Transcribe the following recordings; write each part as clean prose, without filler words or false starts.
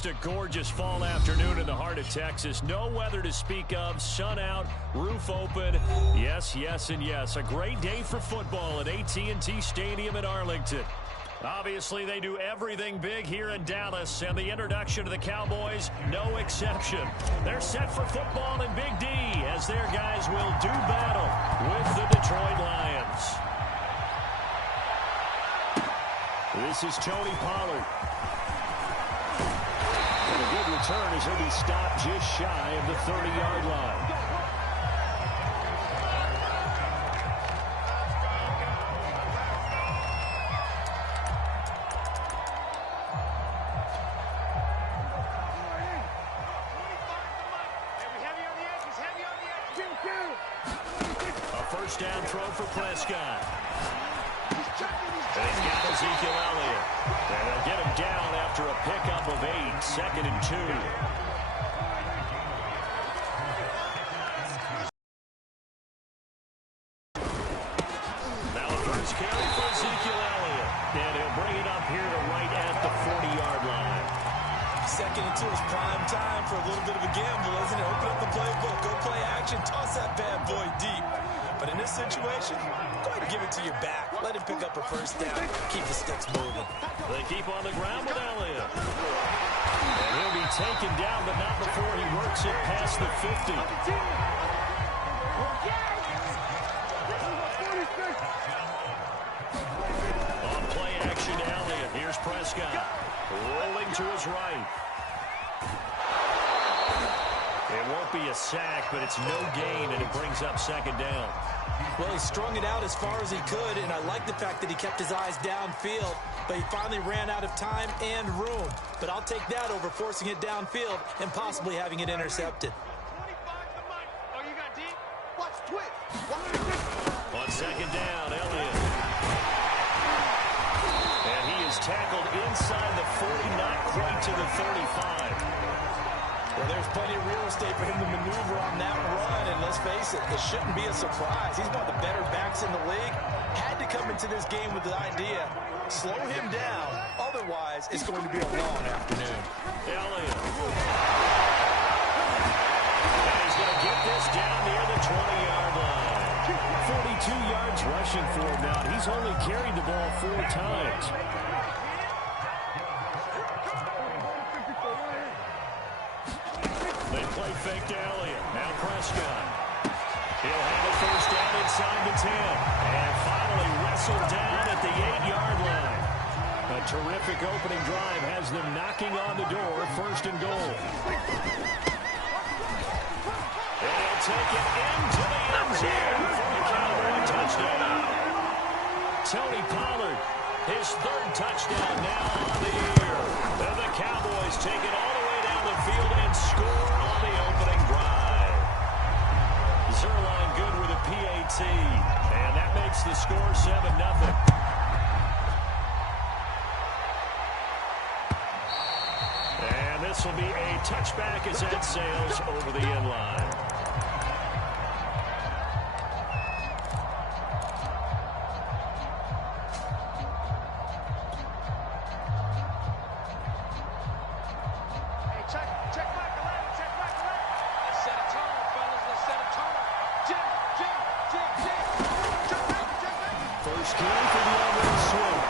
Just a gorgeous fall afternoon in the heart of Texas. No weather to speak of. Sun out, roof open. Yes, yes, and yes. A great day for football at AT&T Stadium in Arlington. Obviously, they do everything big here in Dallas, and the introduction to the Cowboys, no exception. They're set for football in Big D as their guys will do battle with the Detroit Lions. This is Tony Pollard. And a good return as he'll be stopped just shy of the 30-yard line. Down throw for Prescott. They've got Ezekiel Elliott. And they'll get him down after a pickup of 8, 2nd and 2. Now the first carry for Ezekiel Elliott. And he'll bring it up here to right at the 40-yard line. 2nd and 2 is prime time for a little bit of a gamble, isn't it? Open up the playbook, go play action, toss that bad boy deep. But in this situation, go ahead and give it to your back. Let him pick up a first down. Keep the sticks moving. They keep on the ground with Elliott. And he'll be taken down, but not before he works it past the 50. On play action, Elliott. Here's Prescott. Rolling to his right. It won't be a sack, but it's no gain, and it brings up 2nd down. Well, he strung it out as far as he could, and I like the fact that he kept his eyes downfield, but he finally ran out of time and room. But I'll take that over forcing it downfield and possibly having it intercepted. On 2nd down, Elliott. And he is tackled inside the 40, not quite to the 35. Well, there's plenty of real estate for him to maneuver on that run, and let's face it, it shouldn't be a surprise. He's one of the better backs in the league. Had to come into this game with the idea, slow him down, otherwise it's going to be a long afternoon. Elliott. And he's going to get this down near the 20-yard line. 42 yards rushing for him now. He's only carried the ball 4 times. They play fake to Elliott. Now Prescott. He'll have a first down inside the 10. And finally wrestled down at the 8-yard line. A terrific opening drive has them knocking on the door. 1st and goal. And he'll take it into the end zone for the Cowboy touchdown. Tony Pollard, his 3rd touchdown now on the year. And the Cowboys take it all the way down the field and score on the opening drive. Zerline good with a PAT, and that makes the score 7-0. And this will be a touchback as that sails over the end line. First carry for the on-run swing.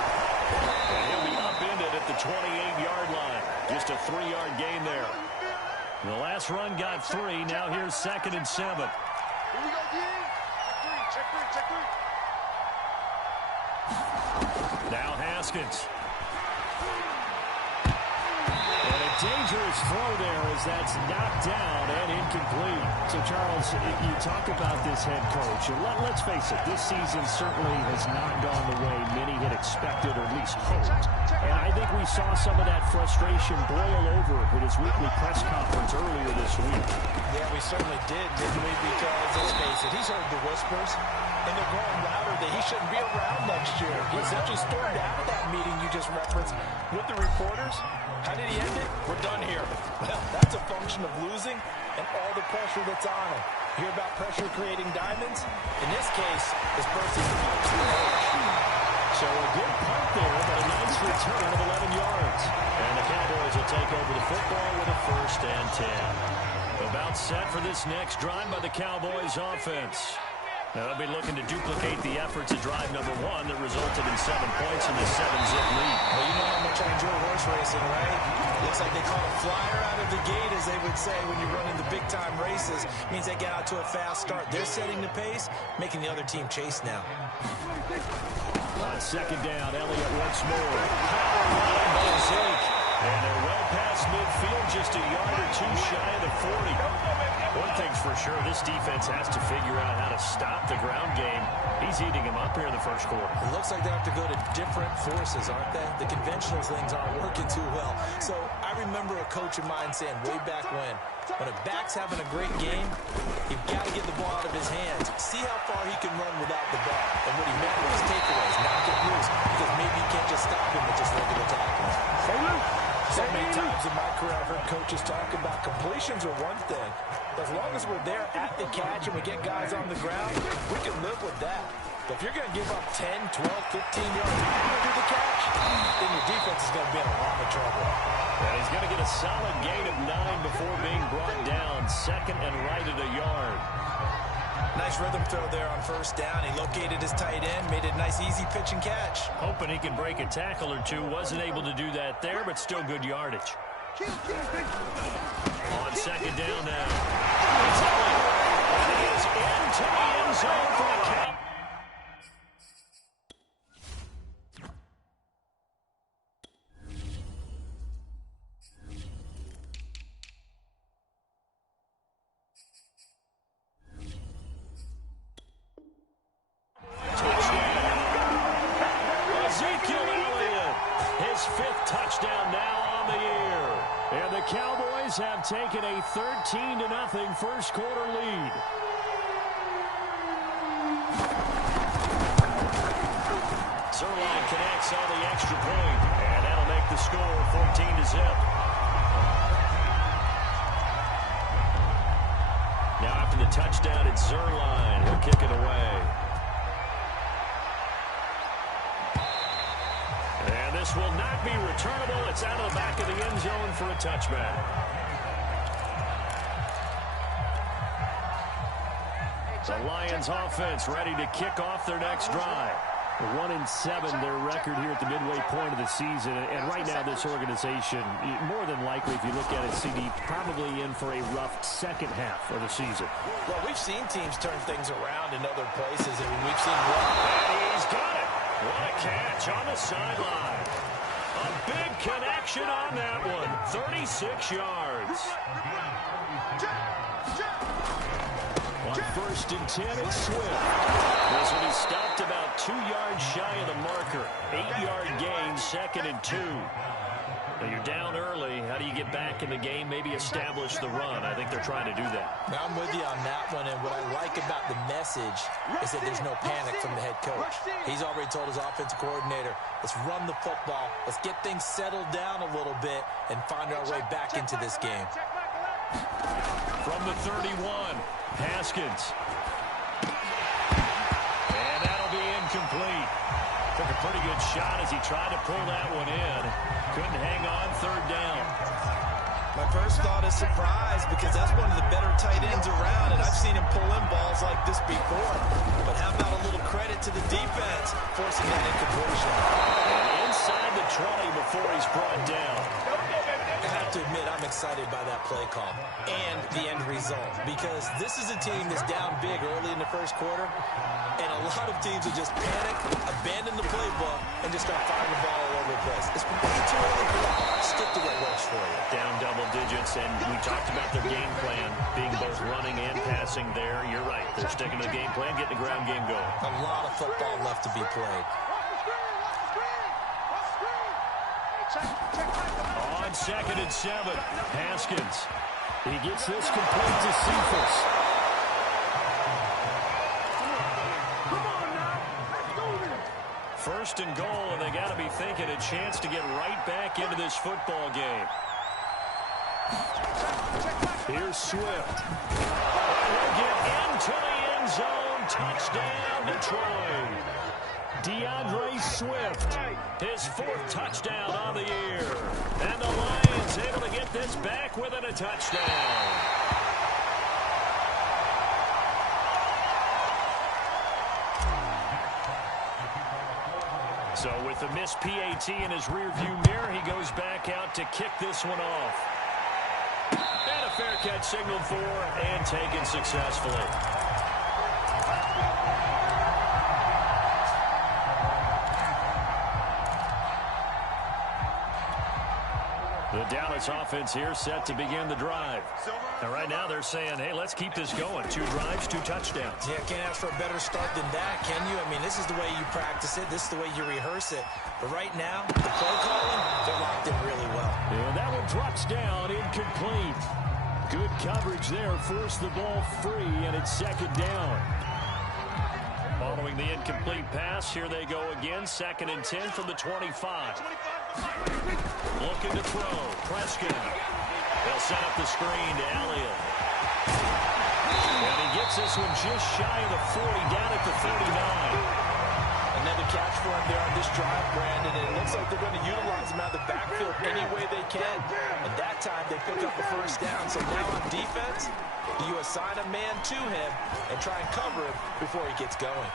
And he'll be upended at the 28-yard line. Just a 3-yard gain there. The last run got 3. Now here's 2nd and 7. Here we go, D. Check three. Now Haskins. And a dangerous throw there as that's knocked down and incomplete. So, Charles, you talk about this head coach. And let's face it, this season certainly has not gone the way many had expected or at least hoped. And I think we saw some of that frustration boil over at his weekly press conference earlier this week. Yeah, we certainly did, didn't we? Because, let's face it, he's heard the whispers, and they're going louder that he shouldn't be around next year. He essentially stormed out of that meeting you just referenced with the reporters. How did he end it? We're done here. Well, that's a function of losing and all the pressure that's on him. Hear about pressure creating diamonds? In this case, this person's about to. So a good punt there, but a nice return of 11 yards. And the Cowboys will take over the football with a 1st and 10. About set for this next drive by the Cowboys offense. They'll be looking to duplicate the efforts of drive number 1 that resulted in 7 points in this 7-zip lead. Well, you know how much I enjoy horse racing, right? Looks like they caught a flyer out of the gate, as they would say when you're running the big-time races. Means they get out to a fast start. They're setting the pace, making the other team chase now. On 2nd down, Elliott once more. Power line by Zeke. And they're well past midfield, just a yard or 2 shy of the 40. One thing's for sure, this defense has to figure out how to stop the ground game. He's eating him up here in the 1st quarter. It looks like they have to go to different forces, aren't they? The conventional things aren't working too well. So I remember a coach of mine saying way back when a back's having a great game, you've got to get the ball out of his hands. See how far he can run without the ball. And what he meant was takeaways, knock it loose, because maybe you can't just stop him with just regular tackling. So many times in my career I've heard coaches talk about completions are one thing. As long as we're there at the catch and we get guys on the ground, we can live with that. But if you're going to give up 10, 12, 15 yards to do the catch, then your defense is going to be in a lot of trouble. And he's going to get a solid gain of 9 before being brought down. 2nd and right at a yard. Nice rhythm throw there on 1st down. He located his tight end, made it a nice easy pitch and catch. Hoping he could break a tackle or 2. Wasn't able to do that there, but still good yardage. On 2nd down now. It's Elliott. And he is into the end zone for the count. Touchdown now on the year. And the Cowboys have taken a 13-0 1st quarter lead. Zerline connects on the extra point, and that'll make the score 14-0. Now after the touchdown, it's Zerline. He'll kick it away. And this will not be returnable. It's out of the back of the end zone for a touchback. The Lions offense ready to kick off their next drive. 1-7 their record here at the midway point of the season. And right now this organization, more than likely if you look at it, CD, probably in for a rough 2nd half of the season. Well, we've seen teams turn things around in other places. And we've seen and he's got it. What a catch on the sideline. A big connection on that one. 36 yards. On 1st and 10, it's Swift. This one, he stopped about 2 yards shy of the marker. 8-yard gain, 2nd and 2. Now you're down early. How do you get back in the game? Maybe establish the run. I think they're trying to do that. Now, I'm with you on that one, and what I like about the message is that there's no panic from the head coach. He's already told his offensive coordinator, let's run the football, let's get things settled down a little bit, and find our way back into this game. From the 31, Haskins. And that'll be incomplete. Took a pretty good shot as he tried to pull that one in. Couldn't hang on 3rd down. My first thought is surprise, because that's one of the better tight ends around, and I've seen him pull in balls like this before. But how about a little credit to the defense forcing that incompletion? And inside the 20 before he's brought down. I have to admit, I'm excited by that play call and the end result, because this is a team that's down big early in the 1st quarter, and a lot of teams will just panic, abandon the playbook, and just start firing the ball all over the place. It's way too early for that. Stick to what works for you. Down double digits, and we talked about their game plan being both running and passing there. You're right. They're sticking to the game plan, getting the ground game going. A lot of football left to be played. On 2nd and 7, Haskins. He gets this complete to Cephas. First and goal, and they got to be thinking a chance to get right back into this football game. Here's Swift. And he'll get into the end zone. Touchdown, Detroit. DeAndre Swift, his 4th touchdown on the year. And the Lions able to get this back within a touchdown. So with the missed PAT in his rearview mirror, he goes back out to kick this one off. And a fair catch signaled for and taken successfully. The Dallas offense here set to begin the drive. And right now they're saying, hey, let's keep this going. 2 drives, 2 touchdowns. Yeah, can't ask for a better start than that, can you? I mean, this is the way you practice it. This is the way you rehearse it. But right now, the play calling, they're locked in really well. And that one drops down, incomplete. Good coverage there, forced the ball free, and it's 2nd down. Following the incomplete pass, here they go again. 2nd and 10 from the 25. Looking to throw. Prescott. They'll set up the screen to Elliott. And he gets this one just shy of the 40, down at the 39. Another catch for him there on this drive, Brandon. And it looks like they're going to utilize him out of the backfield any way they can. And that time they pick up a 1st down. So now on defense, you assign a man to him and try and cover him before he gets going.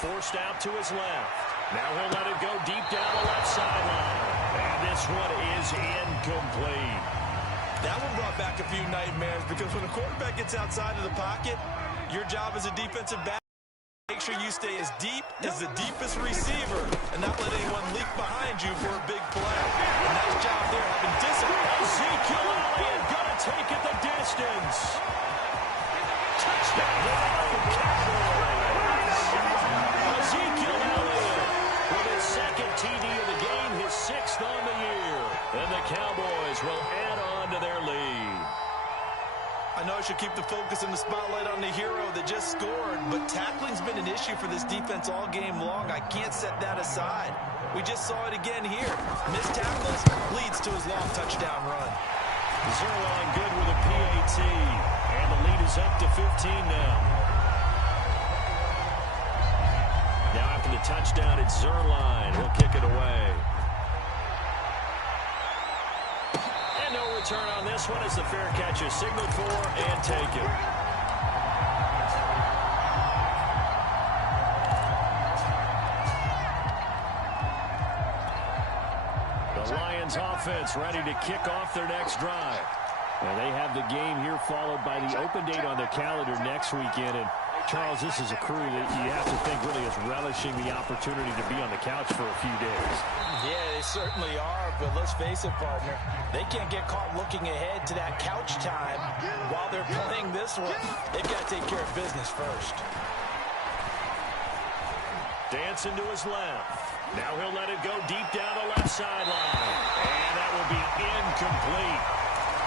Forced out to his left. Now he'll let it go deep down the left sideline. And this one is incomplete. That one brought back a few nightmares because when a quarterback gets outside of the pocket, your job as a defensive back, make sure you stay as deep as the deepest receiver and not let anyone leak behind you for a big play. A nice job there, having discipline. Ezekiel Elliott gonna take it the distance. Touchdown, Cowboys. Ezekiel Elliott with his 2nd TD of the game, his 6th on the year. And the Cowboys will add on to their lead. I know I should keep the focus and the spotlight on the hero that just scored, but tackling's been an issue for this defense all game long. I can't set that aside. We just saw it again here. Missed tackles leads to his long touchdown run. Zerline good with a PAT, and the lead is up to 15 now. Now after the touchdown, it's Zerline. He'll kick it away. No return on this one as the fair catch is signaled for and taken. The Lions offense ready to kick off their next drive. Now they have the game here followed by the open date on their calendar next weekend. And Charles, this is a crew that you have to think really is relishing the opportunity to be on the couch for a few days. Yeah, they certainly are, but let's face it, partner. They can't get caught looking ahead to that couch time while they're playing this one. They've got to take care of business first. Dancing to his left. Now he'll let it go deep down the left sideline. And that will be incomplete.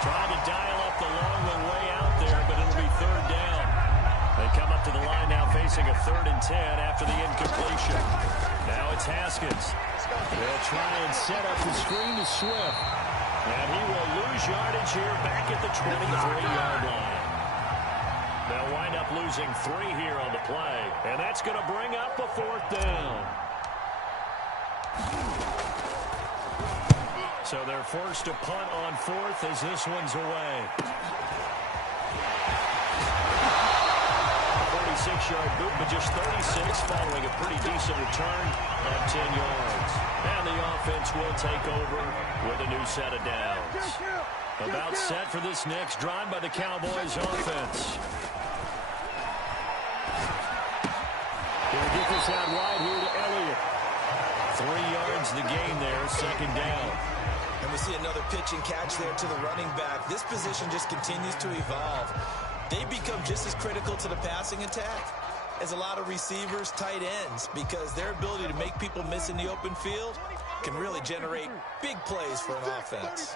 Trying to dial up the long one way out there, but it'll be 3rd down. They come up to the line now facing a 3rd and 10 after the incompletion. Now it's Haskins. They'll try and set up the screen to Swift. And he will lose yardage here back at the 23-yard line. They'll wind up losing 3 here on the play. And that's going to bring up a 4th down. So they're forced to punt on 4th as this one's away. 46-yard boot, but just 36 following a pretty decent return of 10 yards. And the offense will take over with a new set of downs. About set for this next drive by the Cowboys offense. They'll get this out wide here to Elliott. 3 yards the gain there, 2nd down. And we see another pitch and catch there to the running back. This position just continues to evolve. They become just as critical to the passing attack as a lot of receivers, tight ends, because their ability to make people miss in the open field can really generate big plays for an offense.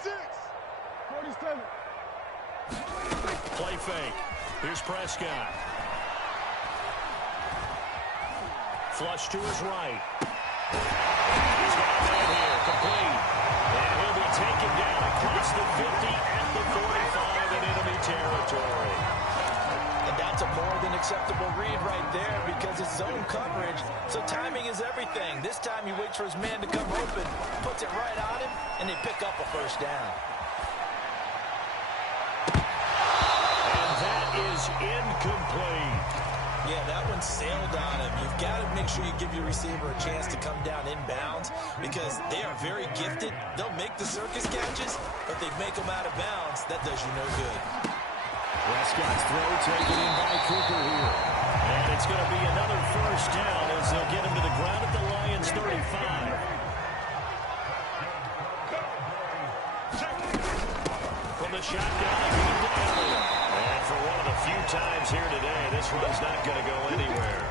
Play fake. Here's Prescott. Flush to his right. He's got a man here, complete. And he'll be taken down across the 50 at the 45 in enemy territory. And that's a more than acceptable read right there because it's zone coverage, so timing is everything. everything. This time he waits for his man to come open, puts it right on him, and they pick up a first down. And that is incomplete. Yeah, that one sailed on him. You've got to make sure you give your receiver a chance to come down inbounds because they are very gifted. They'll make the circus catches, but they make them out of bounds. That does you no good. Prescott's throw taken in by Cooper here. And it's going to be another first down as they'll get him to the ground at the Lions' 35. From the shotgun, and for one of the few times here today, this one's not going to go anywhere.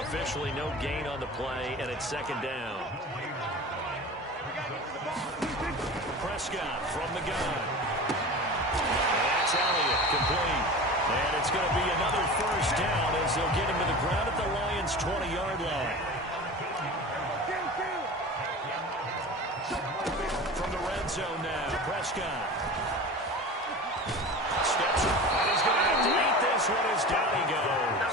Officially no gain on the play, and it's second down. Prescott from the gun. That's Elliott, complete. And it's going to be another first down as they'll get him to the ground at the Lions' 20-yard line. From the red zone now, Prescott. Steps up, and he's going to have to eat this one as down he goes.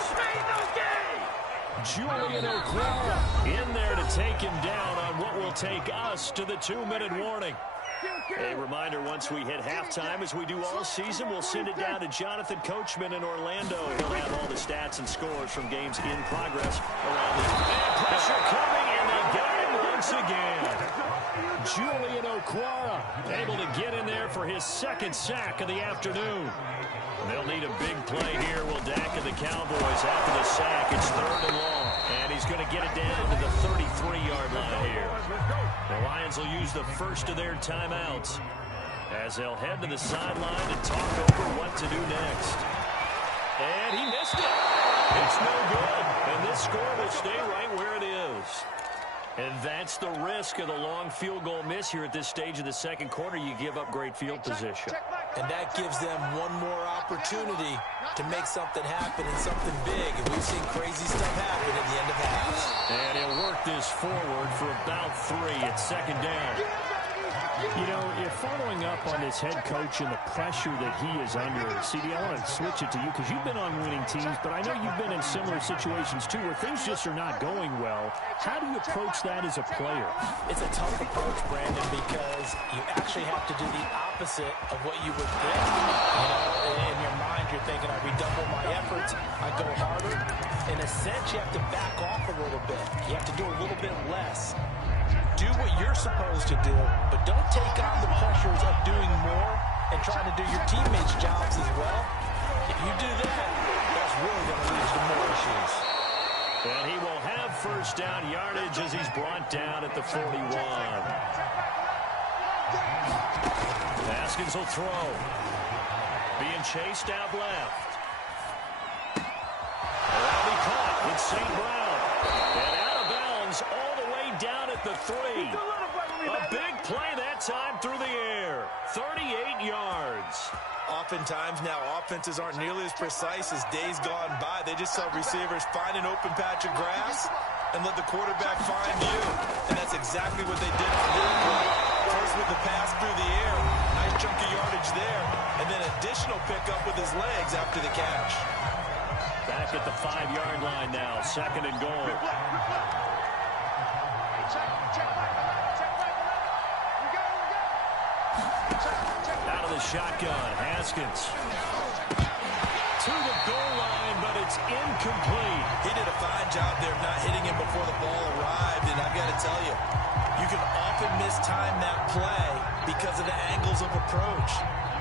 Julian Okwara in there to take him down on what will take us to the 2-minute warning. A reminder, once we hit halftime, as we do all season, we'll send it down to Jonathan Coachman in Orlando. He'll have all the stats and scores from games in progress around the league. And pressure coming, and they got him once again. Julian Okwara able to get in there for his second sack of the afternoon. They'll need a big play here. Will Dak and the Cowboys after the sack. It's 3rd and long, and he's going to get it down to the 33-yard line here. The Lions will use the first of their timeouts as they'll head to the sideline and talk over what to do next. And he missed it. It's no good, and this score will stay right where it is. And that's the risk of the long field goal miss here at this stage of the second quarter. You give up great field position. And that gives them one more opportunity to make something happen and something big. And we've seen crazy stuff happen at the end of halves. And he'll work this forward for about 3 at second down. You know, if following up on this head coach and the pressure that he is under, CD, I want to switch it to you because you've been on winning teams, but I know you've been in similar situations too where things just are not going well. How do you approach that as a player? It's a tough approach, Brandon, because you actually have to do the opposite of what you would think. You know, in your mind, you're thinking, I redouble my efforts, I go harder. In a sense, you have to back off a little bit. You have to do a little bit less. Do what you're supposed to do, but don't take on the pressures of doing more and trying to do your teammates' jobs as well. If you do that, that's really going to lead to more issues. And he will have first down yardage as he's brought down at the 41. Haskins will throw. Being chased out left. That'll be caught with St. Brown. And out of bounds all the way down at the 3. A big play that time through the air. 38 yards. Oftentimes now offenses aren't nearly as precise as days gone by. They just tell receivers, find an open patch of grass and let the quarterback find you. And that's exactly what they did on their play. First with the pass through the air. Nice chunk of yardage there. And then additional pickup with his legs after the catch. Back at the 5-yard line now. 2nd and goal. Out of the shotgun, Haskins. To the goal line, but it's incomplete. He did a fine job there of not hitting him before the ball arrived, and I've got to tell you, you can often mistime that play because of the angles of approach.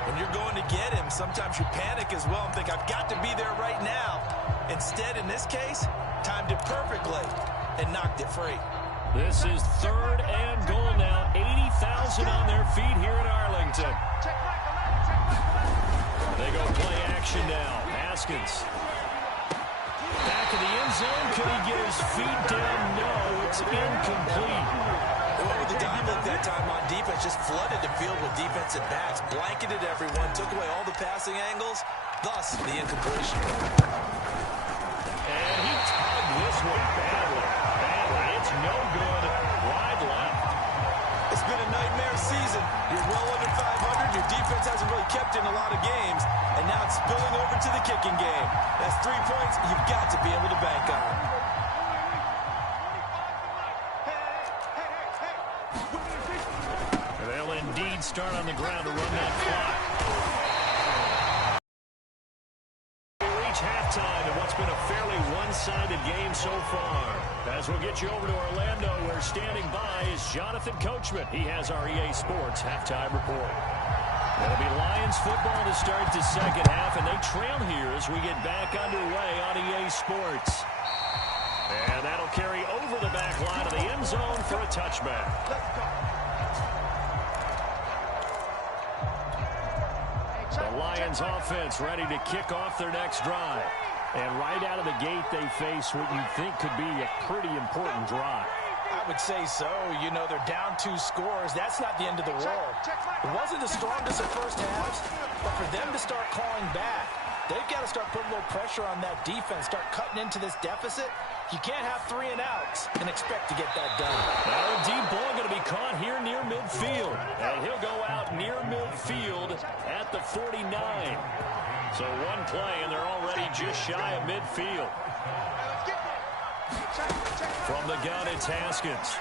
When you're going to get him, sometimes you panic as well and think, I've got to be there right now. Instead, in this case, timed it perfectly and knocked it free. This is 3rd and goal now. 80,000 on their feet here at Arlington. They go play action now. Haskins. Back in the end zone. Could he get his feet down? No, it's incomplete. They went with the dime look that time on defense. Just flooded the field with defensive backs. Blanketed everyone. Took away all the passing angles. Thus, the incompletion. And he tugged this one badly. It's no good. Wide left. It's been a nightmare season. You're well under 500. Your defense hasn't really kept in a lot of games. And now it's spilling over to the kicking game. That's 3 points you've got to be able to bank on. start on the ground to run that clock. We reach halftime in what's been a fairly one-sided game so far. As we'll get you over to Orlando, where standing by is Jonathan Coachman. He has our EA Sports halftime report. It'll be Lions football to start the second half, and they trail here as we get back underway on EA Sports. And that'll carry over the back line of the end zone for a touchback. The Lions offense ready to kick off their next drive. And right out of the gate, they face what you think could be a pretty important drive. I would say so. You know, they're down 2 scores. That's not the end of the world. It wasn't the strongest of first halves, but for them to start clawing back, they've got to start putting a little pressure on that defense, start cutting into this deficit. You can't have 3 and outs and expect to get that done. Now a deep ball going to be caught here near midfield. And he'll go out near midfield at the 49. So one play, and they're already just shy of midfield. From the gun, it's Haskins.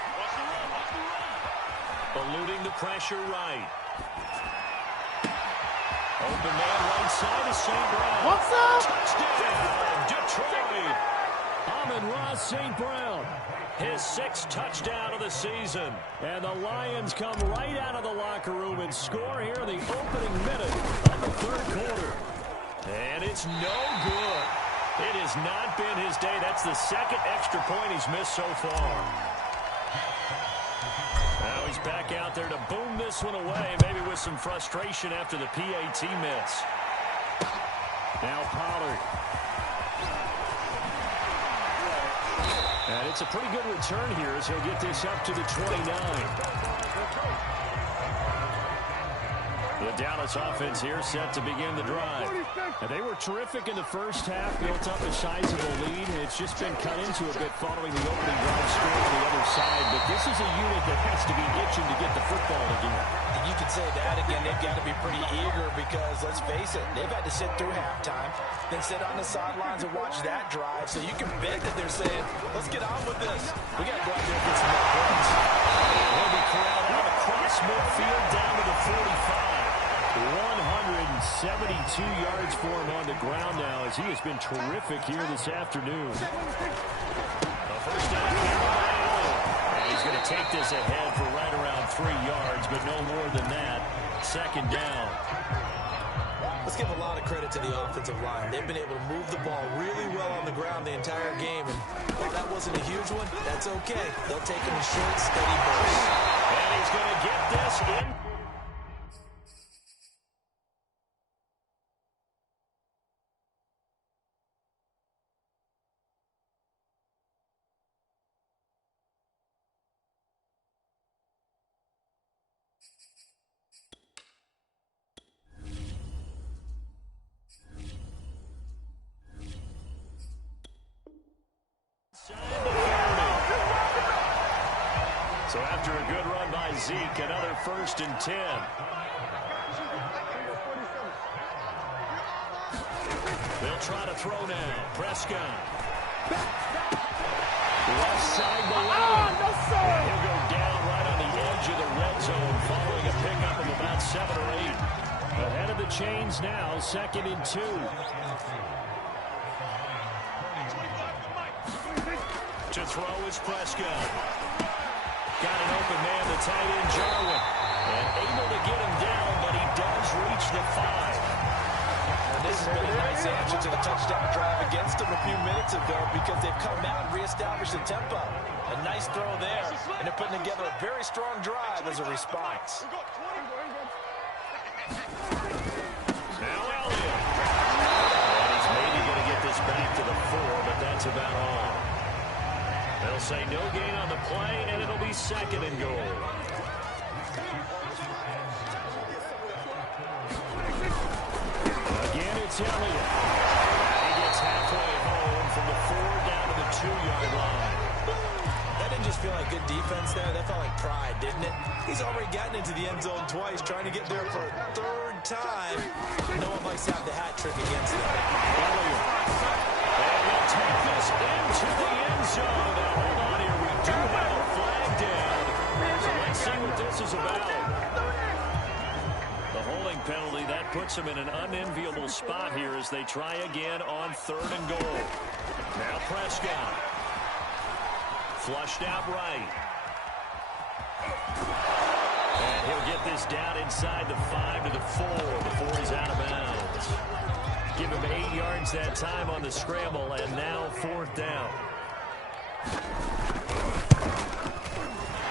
Eluding the pressure right. Open man right side of St. Brown. What's up? Touchdown, Detroit. Amon-Ra St. Brown. His 6th touchdown of the season. And the Lions come right out of the locker room and score here in the opening minute of the third quarter. And it's no good. It has not been his day. That's the 2nd extra point he's missed so far. Now he's back out there to boom this one away, maybe with some frustration after the PAT miss. Now Pollard. And it's a pretty good return here as he'll get this up to the 29. The Dallas offense here set to begin the drive. And they were terrific in the first half, built up a sizable lead. It's just been cut into a bit following the opening drive score to the other side. But this is a unit that has to be itching to get the football again. You could say that again. They've got to be pretty eager because, let's face it, they've had to sit through halftime, then sit on the sidelines and watch that drive. So you can bet that they're saying, let's get on with this. We got to go out there and get some more points. He'll be corralled out across midfield down to the 45. 172 yards for him on the ground now as he has been terrific here this afternoon. The first down here by Elliott. And he's going to take this ahead for right around 3 yards, but no more than that. 2nd down. Let's give a lot of credit to the offensive line. They've been able to move the ball really well on the ground the entire game. And while that wasn't a huge one, that's okay. They'll take them in short, steady bursts. And he's going to get this in. So after a good run by Zeke, another 1st and 10. They'll try to throw now. Prescott. Left side the lane. He'll go down right on the edge of the red zone following a pickup of about 7 or 8. Ahead of the chains now, 2nd and 2. To throw is Prescott. Got an open man, the tight end, Jarwin. And able to get him down, but he does reach the 5. And this has been a nice answer to the touchdown drive against them a few minutes ago because they've come out and reestablished the tempo. A nice throw there, and they're putting together a very strong drive as a response. Now Elliott. And he's maybe going to get this back to the 4, but that's about all. They'll say no gain on the play, and it'll be 2nd and goal. Again, it's Elliott. He gets halfway home from the 4 down to the 2-yard line. That didn't just feel like good defense there. That felt like pride, didn't it? He's already gotten into the end zone twice, trying to get there for a 3rd time. No one likes to have the hat trick against them. Elliott. And they'll take this into the end zone. Now, hold on here. We do have a flag down. So let's see what this is about. puts them in an unenviable spot here as they try again on 3rd and goal. Now Prescott. Flushed out right. And he'll get this down inside the 5 to the 4 before he's out of bounds. Give him 8 yards that time on the scramble, and now 4th down.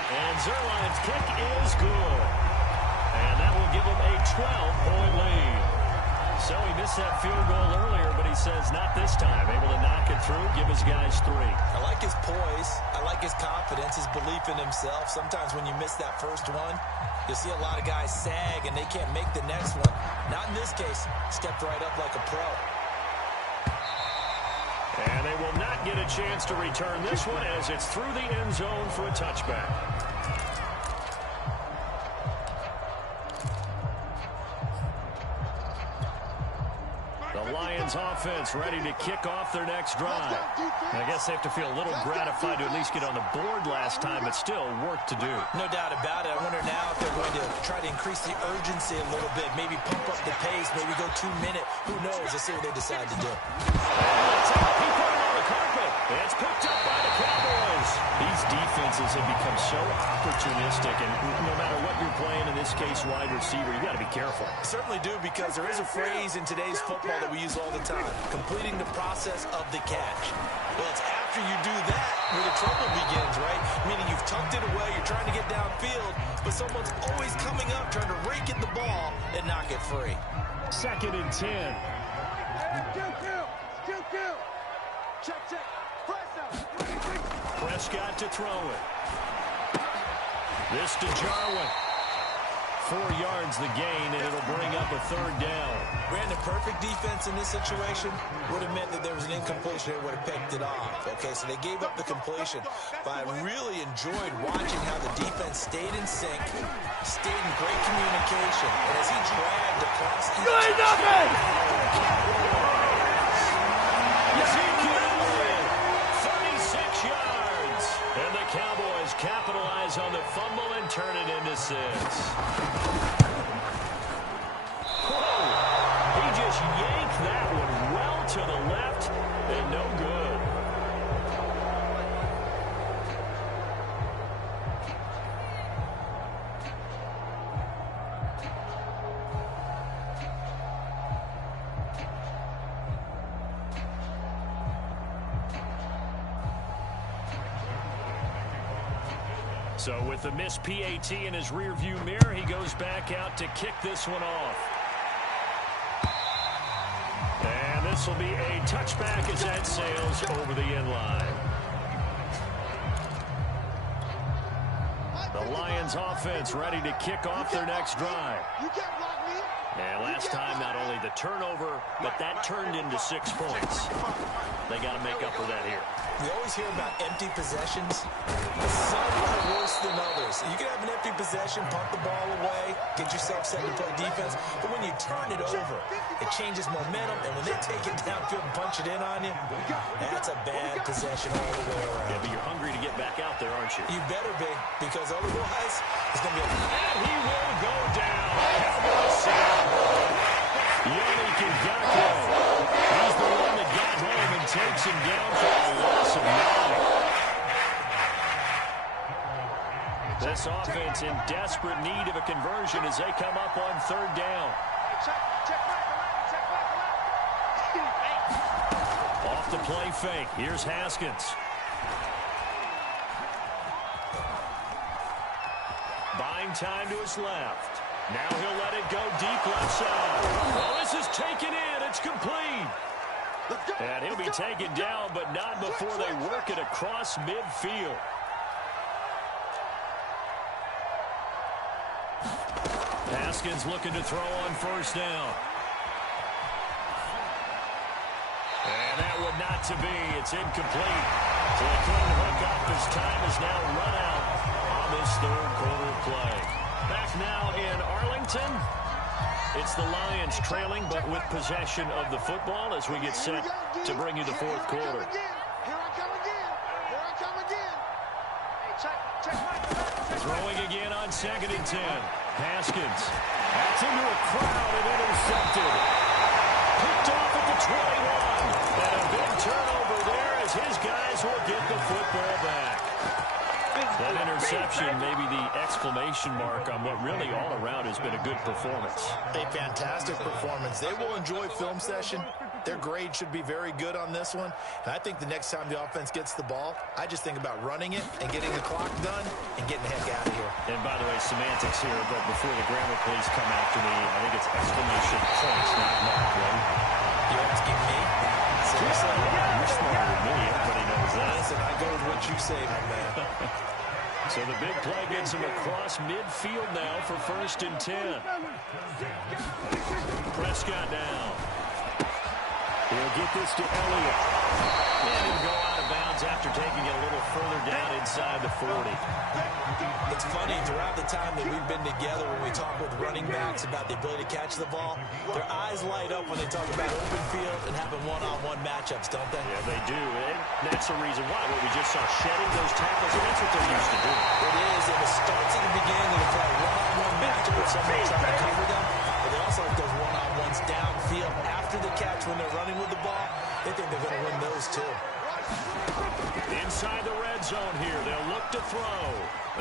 And Zuerlein's kick is good. And that will give him a 12-point lead. So he missed that field goal earlier, but he says not this time. Able to knock it through, give his guys 3. I like his poise. I like his confidence, his belief in himself. Sometimes when you miss that first one, you'll see a lot of guys sag and they can't make the next one. Not in this case. Stepped right up like a pro. And they will not get a chance to return this one as it's through the end zone for a touchback. The Lions offense ready to kick off their next drive. I guess they have to feel a little gratified to at least get on the board last time, but still work to do. No doubt about it. I wonder now if they're going to try to increase the urgency a little bit, maybe pump up the pace, maybe go 2-minute. Who knows? Let's see what they decide to do. He put it on the carpet. It's picked up by the Cowboys. These defenses have become so opportunistic, and no matter what you're playing, in this case wide receiver, you got to be careful. Certainly do, because there is a phrase in today's football that we use all the time: completing the process of the catch. Well, it's after you do that where the trouble begins, right? Meaning you've tucked it away, you're trying to get downfield, but someone's always coming up trying to rake at the ball and knock it free. 2nd and 10. Check. Press out. Prescott to throw it. This to Jarwin. 4 yards the gain, and it'll bring up a 3rd down. Brandon, perfect defense in this situation would have meant that there was an incompletion. They would have picked it off. Okay, so they gave up the completion. But I really enjoyed watching how the defense stayed in sync, stayed in great communication, and as he dragged across each touchdown. Ezekiel Elliott, 36 yards. And the Cowboys capitalize on the fumble and turn it into 6. He just yanked that one well to the left, and no good. So with the missed PAT in his rearview mirror, he goes back out to kick this one off. And this will be a touchback as that sails over the end line. The Lions offense ready to kick off their next drive. And last time, not only the turnover, but that turned into 6 points. They got to make up for that here. We always hear about empty possessions. Some are worse than others. You can have an empty possession, pump the ball away, get yourself set to play defense. But when you turn it over, it changes momentum. And when they take it downfield and punch it in on you, that's a bad possession all the way around. Yeah, but you're hungry to get back out there, aren't you? You better be, because otherwise, it's going to be a... And he will go down. Cowboys sack. Yannick Ngakoue. He's the one that got home and takes him down for a loss of 9. This offense in desperate need of a conversion as they come up on 3rd down. Off the play fake. Here's Haskins. Buying time to his left. Now he'll let it go deep left side. Oh, this is taken in. It's complete. And he'll be taken down, but not before they work it across midfield. Haskins looking to throw on 1st down. And that would not to be. It's incomplete. So they couldn't hook up as time is now run out on this 3rd quarter of play. Back now in Arlington. It's the Lions trailing, but with possession of the football as we get set to bring you the 4th quarter. Throwing again on 2nd and 10. Haskins. That's into a crowd and intercepted. Picked off at the 21. And a big turnover there as his guys will get the football back. That interception, maybe the exclamation mark on what really all around has been a good performance. A fantastic performance. They will enjoy film session. Their grade should be very good on this one. And I think the next time the offense gets the ball, I just think about running it and getting the clock done and getting the heck out of here. And by the way, semantics here, but before the grammar police come after me, I think it's exclamation points, not mark, right? You're asking me? Seriously? Yeah, you're smarter than me. Everybody knows that. Listen, I go with what you say, my man. So the big play gets him across midfield now for 1st and 10. Prescott down. He'll get this to Elliott. And he'll go out of bounds after taking it a little further down inside the 40. It's funny, throughout the time that we've been together, when we talk with running backs about the ability to catch the ball, their eyes light up when they talk about open field and having one-on-one matchups, don't they? Yeah, they do. And that's the reason why. What we just saw, shedding those tackles, and that's what they're used to doing. It is, and it starts at the beginning of the play, one-on-one matchup with somebody trying to cover them, but they also like those one-on-ones downfield after the catch when they're running with the ball. They think they're going to win those too. Inside the red zone here, they'll look to throw.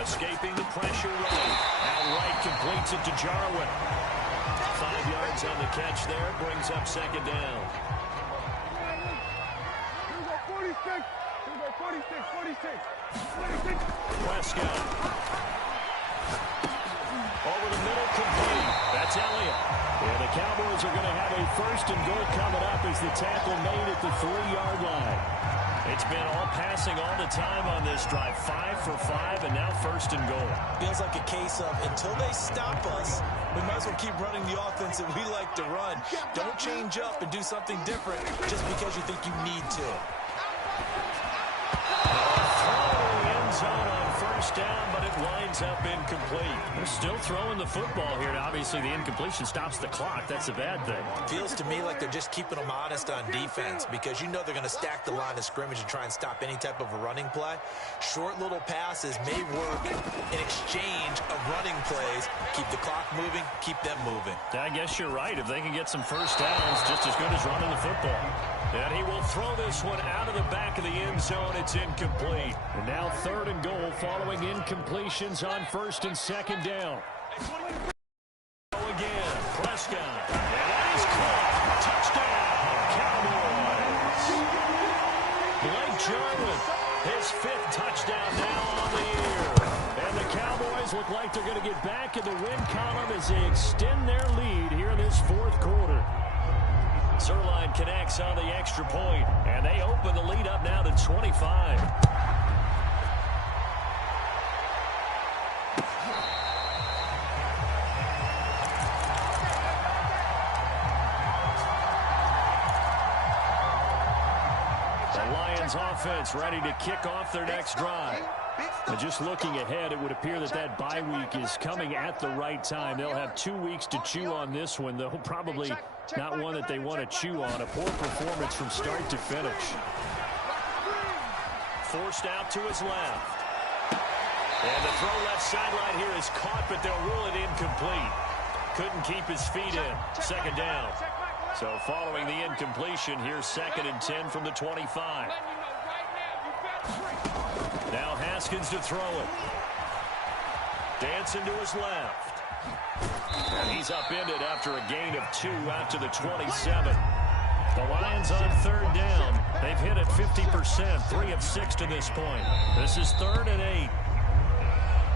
Escaping the pressure right. Outright completes it to Jarwin. 5 yards on the catch there, brings up 2nd down. 46. Prescott. Over the middle, complete. That's Elliott. And the Cowboys are going to have a 1st and goal coming up as the tackle made at the 3-yard line. It's been all passing all the time on this drive. 5 for 5, and now 1st and goal. Feels like a case of until they stop us, we might as well keep running the offense that we like to run. Don't change up and do something different just because you think you need to. End zone on 1st down, but it winds up incomplete. They're still throwing the football here. Obviously, the incompletion stops the clock. That's a bad thing. Feels to me like they're just keeping them honest on defense because you know they're going to stack the line of scrimmage and try and stop any type of a running play. Short little passes may work in exchange of running plays. Keep the clock moving, keep them moving. I guess you're right. If they can get some 1st downs, just as good as running the football. And he will throw this one out of the back of the end zone. It's incomplete. And now 3rd and goal following incompletions on 1st and 2nd down. Again, Prescott. And that is caught. Touchdown, Cowboys. Blake Jarwin, his 5th touchdown now on the year. And the Cowboys look like they're going to get back in the win column as they extend their lead here in this 4th quarter. Zerline connects on the extra point, and they open the lead up now to 25. The Lions offense ready to kick off their next drive. And just looking ahead, it would appear that that bye week is coming at the right time. They'll have 2 weeks to chew on this one, though probably not one that they want to chew on. A poor performance from start to finish. Forced out to his left. And the throw left sideline here is caught, but they'll rule it incomplete. Couldn't keep his feet in. 2nd down. So following the incompletion, here's 2nd and 10 from the 25. Now Haskins to throw it. Dancing to his left. And he's upended after a gain of 2 out to the 27. The Lions on 3rd down. They've hit it 50%, 3 of 6 to this point. This is 3rd and 8.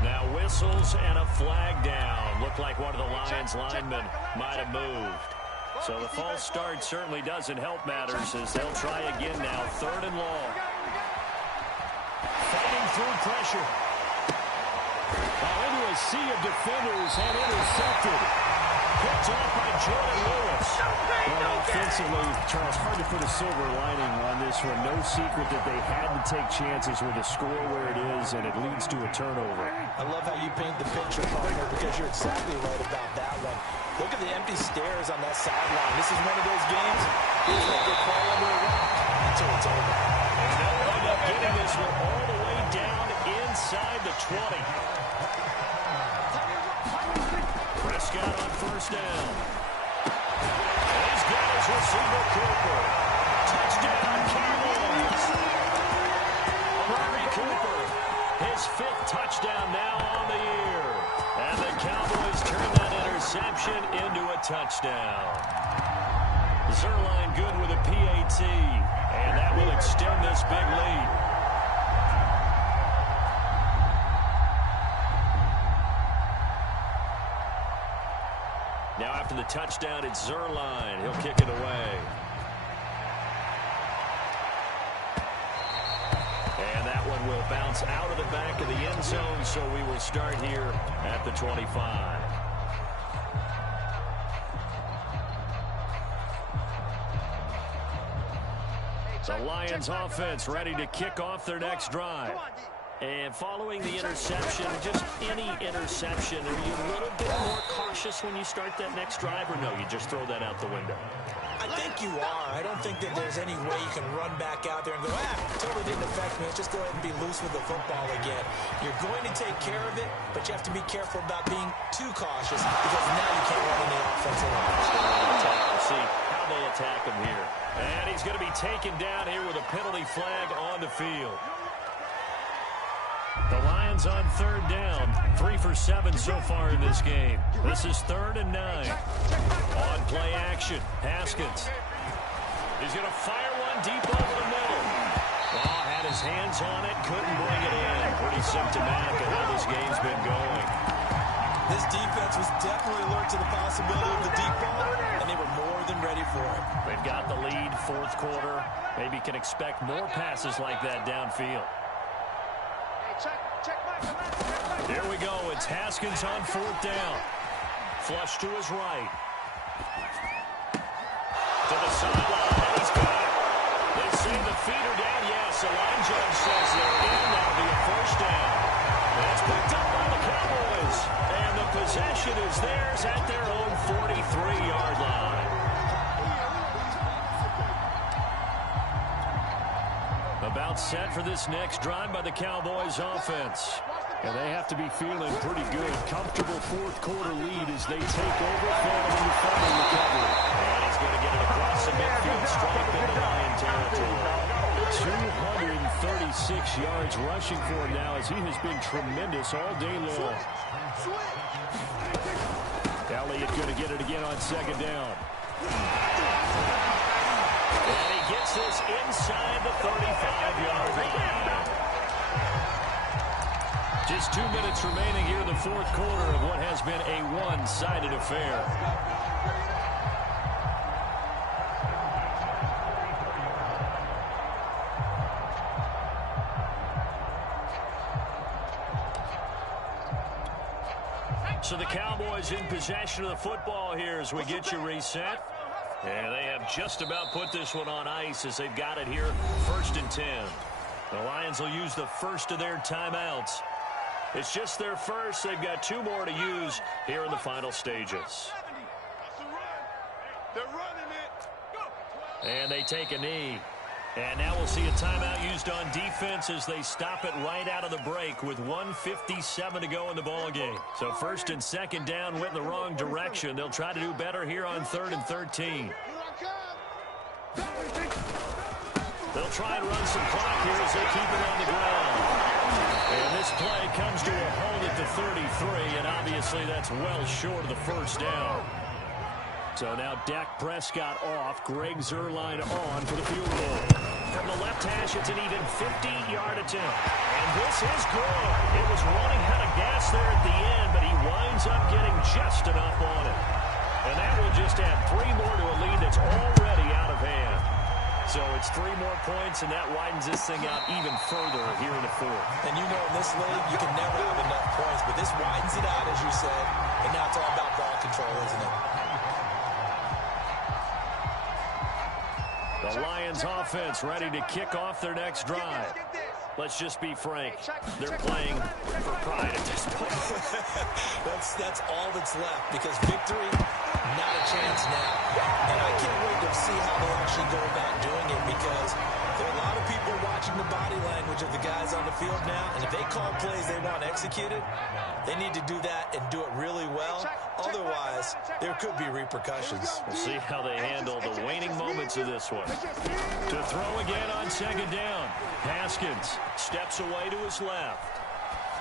Now whistles and a flag down. Looked like one of the Lions linemen might have moved. So the false start certainly doesn't help matters as they'll try again now. 3rd and long. Fighting through pressure. Into a sea of defenders and intercepted. Picked off by Jordan Lewis. Well, offensively, Charles, hard to put a silver lining on this one. No secret that they had to take chances with the score where it is, and it leads to a turnover. I love how you paint the picture, partner, because you're exactly right about that one. Look at the empty stairs on that sideline. This is one of those games. Feels like they crawl under a rock until it's over. And they'll end up getting this one all the way down inside the 20. touchdown. He's got his receiver, Cooper. Touchdown, Cowboys. Amari Cooper, his 5th touchdown now on the year. And the Cowboys turn that interception into a touchdown. Zuerlein good with a PAT, and that will extend this big lead. Now after the touchdown, it's Zuerlein. He'll kick it away. And that one will bounce out of the back of the end zone, so we will start here at the 25. The Lions offense ready to kick off their next drive. And following the interception, just any interception, are you a little bit more cautious when you start that next drive, or no, you just throw that out the window? I think you are. I don't think that there's any way you can run back out there and go, totally didn't affect me. Let's just go ahead and be loose with the football again. You're going to take care of it, but you have to be careful about being too cautious because now you can't run in the offensive line. See how they attack him here. And he's going to be taken down here with a penalty flag on the field. The Lions on 3rd down. 3 for 7 so far in this game. This is 3rd and 9. On play action. Haskins. He's going to fire one deep over the middle. Oh, had his hands on it. Couldn't bring it in. Pretty symptomatic of how this game's been going. This defense was definitely alert to the possibility of the deep ball, and they were more than ready for it. They've got the lead, 4th quarter. Maybe can expect more passes like that downfield. Here we go. It's Haskins on 4th down. Flush to his right. To the sideline. He's got it. They say the feet are down. Yes, the line judge says they're in. That'll be a 1st down. That's picked up by the Cowboys. And the possession is theirs at their own 43-yard line. About set for this next drive by the Cowboys offense. And they have to be feeling pretty good. Comfortable 4th quarter lead as they take over following the fumble recovery. And he's going to get it across the midfield stripe into Lion territory. 236 yards rushing for him now as he has been tremendous all day long. Elliott going to get it again on 2nd down. And he gets this inside the 35-yard line. Just 2 minutes remaining here in the 4th quarter of what has been a one-sided affair. So the Cowboys in possession of the football here as we get you reset. And they have just about put this one on ice as they've got it here, 1st and 10. The Lions will use the first of their timeouts. It's just their first. They've got 2 more to use here in the final stages. And they take a knee. And now we'll see a timeout used on defense as they stop it right out of the break with 1:57 to go in the ballgame. So 1st and 2nd down went in the wrong direction. They'll try to do better here on 3rd and 13. They'll try and run some clock here as they keep it on the ground. And this play comes to a hold at the 33, and obviously that's well short of the 1st down. So now Dak Prescott off, Greg Zuerlein on for the field goal. From the left hash, it's an even 50-yard attempt. And this is good. It was running out of gas there at the end, but he winds up getting just enough on it. And that will just add 3 more to a lead that's already out of hand. So it's 3 more points, and that widens this thing out even further here in the 4th. And you know in this league, you can never have enough points, but this widens it out, as you said, and now it's all about ball control, isn't it? The Lions offense ready to kick off their next drive. Let's just be frank. They're playing for pride at this point. that's all that's left because victory, not a chance now. And I can't wait to see how they actually go about doing it because There are a lot of people watching the body language of the guys on the field now, and if they call plays they want executed, they need to do that and do it really well. Otherwise, there could be repercussions. We'll see how they handle the waning moments of this one. To throw again on second down. Haskins steps away to his left.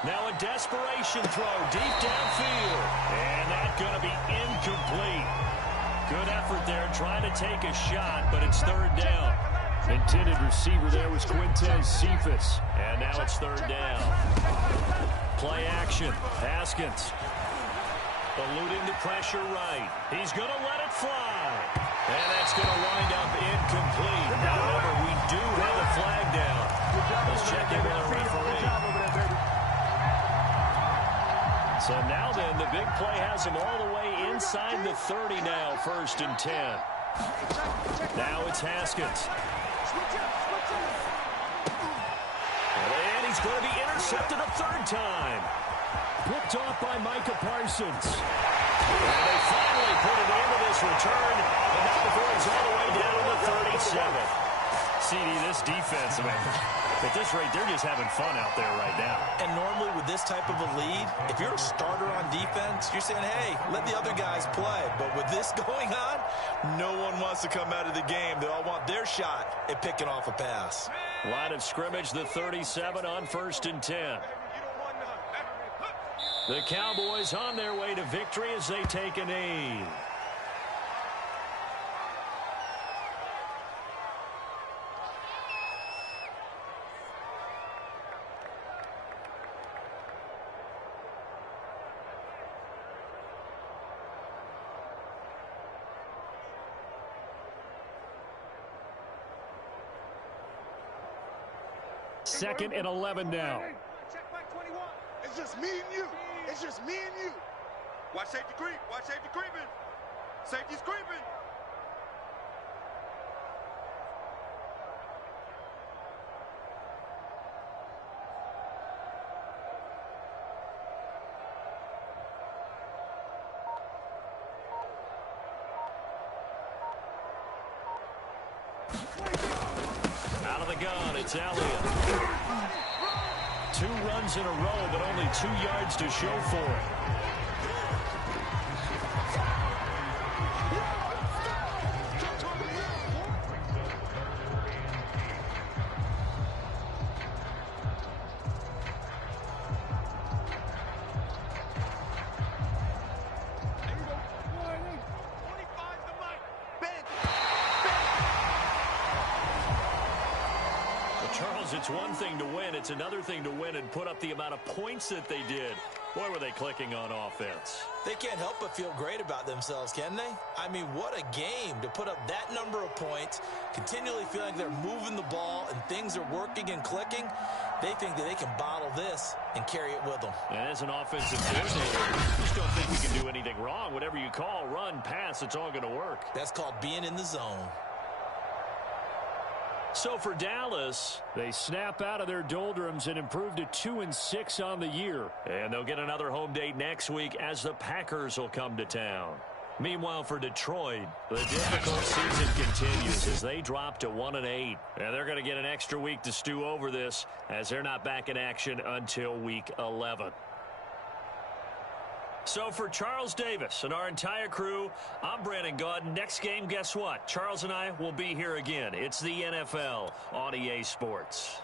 Now a desperation throw deep downfield. And that's going to be incomplete. Good effort there trying to take a shot, but it's third down. Intended receiver there was Quintez Cephas. And now it's third down. Play action. Haskins eluding the pressure right. He's going to let it fly. And that's going to wind up incomplete. However, we do have a flag down. Let's check in with our referee. So now then, the big play has him all the way inside the 30 now, 1st and 10. Now it's Haskins. And he's going to be intercepted a third time. Picked off by Micah Parsons. And they finally put it into this return. And now the ball's all the way down to the 37. CD, this defense, man, at this rate, they're just having fun out there right now. And normally with this type of a lead, if you're a starter on defense, you're saying, hey, let the other guys play. But with this going on, no one wants to come out of the game. They all want their shot at picking off a pass. Line of scrimmage, the 37 on 1st and 10. The Cowboys on their way to victory as they take a knee. Second and 11 now. Check back 21. It's just me and you. It's just me and you. Watch safety creep. Watch safety creeping. Safety's creeping. Out of the gun, it's Elliott. 2 runs in a row, but only 2 yards to show for it. Charles, it's one thing to win. It's another thing to win and put up the amount of points that they did. Boy, were they clicking on offense. They can't help but feel great about themselves, can they? I mean, what a game to put up that number of points, continually feeling like they're moving the ball and things are working and clicking. They think that they can bottle this and carry it with them. And as an offensive coordinator, you just don't think you can do anything wrong. Whatever you call, run, pass, it's all going to work. That's called being in the zone. So for Dallas, they snap out of their doldrums and improve to 2-6 on the year. And they'll get another home date next week as the Packers will come to town. Meanwhile, for Detroit, the difficult season continues as they drop to 1-8. And they're going to get an extra week to stew over this as they're not back in action until week 11. So for Charles Davis and our entire crew, I'm Brandon Gaudin. Next game, guess what? Charles and I will be here again. It's the NFL on EA Sports.